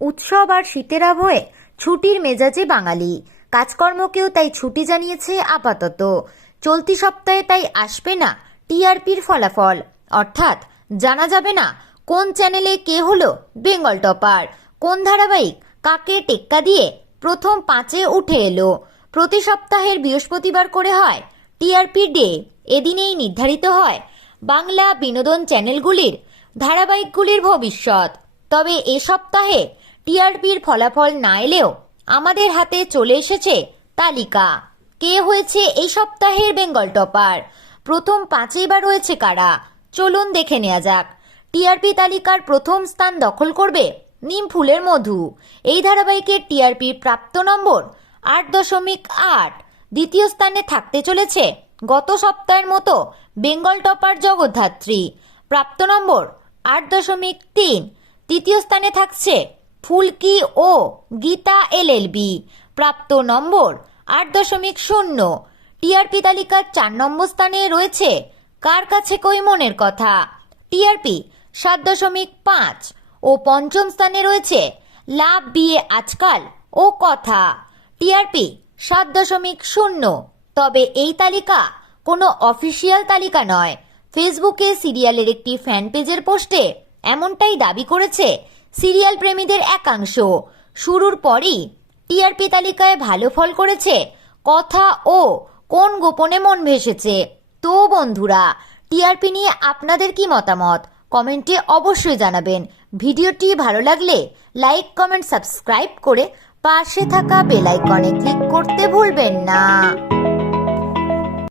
উৎসব আর শীতের আবহে ছুটির মেজাজে বাঙালি। কাজকর্মকেও তাই ছুটি জানিয়েছে আপাতত। চলতি সপ্তাহে তাই আসবে না টিআরপির ফলাফল। অর্থাৎ জানা যাবে না কোন চ্যানেলে কে হলো বেঙ্গল টপার, কোন ধারাবাহিক কাকে টেক্কা দিয়ে প্রথম পাঁচে উঠে এলো। প্রতি সপ্তাহের বৃহস্পতিবার করে হয় টিআরপি ডে। এদিনেই নির্ধারিত হয় বাংলা বিনোদন চ্যানেলগুলির ধারাবাহিকগুলির ভবিষ্যৎ। তবে এ সপ্তাহে টিআরপির ফলাফল না এলেও আমাদের হাতে চলে এসেছে তালিকা। কে হয়েছে এই সপ্তাহের বেঙ্গল টপার? প্রথম পাঁচেই বা রয়েছে কারা? চলুন দেখে নেওয়া যাক। টিআরপি তালিকার প্রথম স্থান দখল করবে নিম ফুলের মধু। এই ধারাবাহিকের টিআরপির প্রাপ্ত নম্বর আট দশমিক আট। দ্বিতীয় স্থানে থাকতে চলেছে গত সপ্তাহের মতো বেঙ্গল টপার জগদ্ধাত্রী। প্রাপ্ত নম্বর আট দশমিক তিন। তৃতীয় স্থানে থাকছে ফুলকি ও গীতা এলএলবি। প্রাপ্ত নম্বর আট দশমিক শূন্য। টিআরপি তালিকার চার নম্বর স্থানে রয়েছে কার কাছে কই মনের কথা? টিআরপি সাত দশমিক পাঁচ। ও পঞ্চম স্থানে রয়েছে লাভ বিয়ে আজকাল ও কথা। টিআরপি সাত দশমিক শূন্য। তবে এই তালিকা কোনো অফিসিয়াল তালিকা নয়। ফেসবুকে সিরিয়ালের একটি ফ্যান পেজের পোস্টে এমনটাই দাবি করেছে সিরিয়াল প্রেমীদের একাংশ। শুরুর পরই টিআরপি তালিকায় ভালো ফল করেছে, কথা ও কোন গোপনে মন ভেসেছে। তো বন্ধুরা, টিআরপি নিয়ে আপনাদের কি মতামত? কমেন্টে অবশ্যই জানাবেন। ভিডিওটি ভালো লাগলে লাইক, কমেন্ট, সাবস্ক্রাইব করে পাশে থাকা বেল আইকনে ক্লিক করতে ভুলবেন না।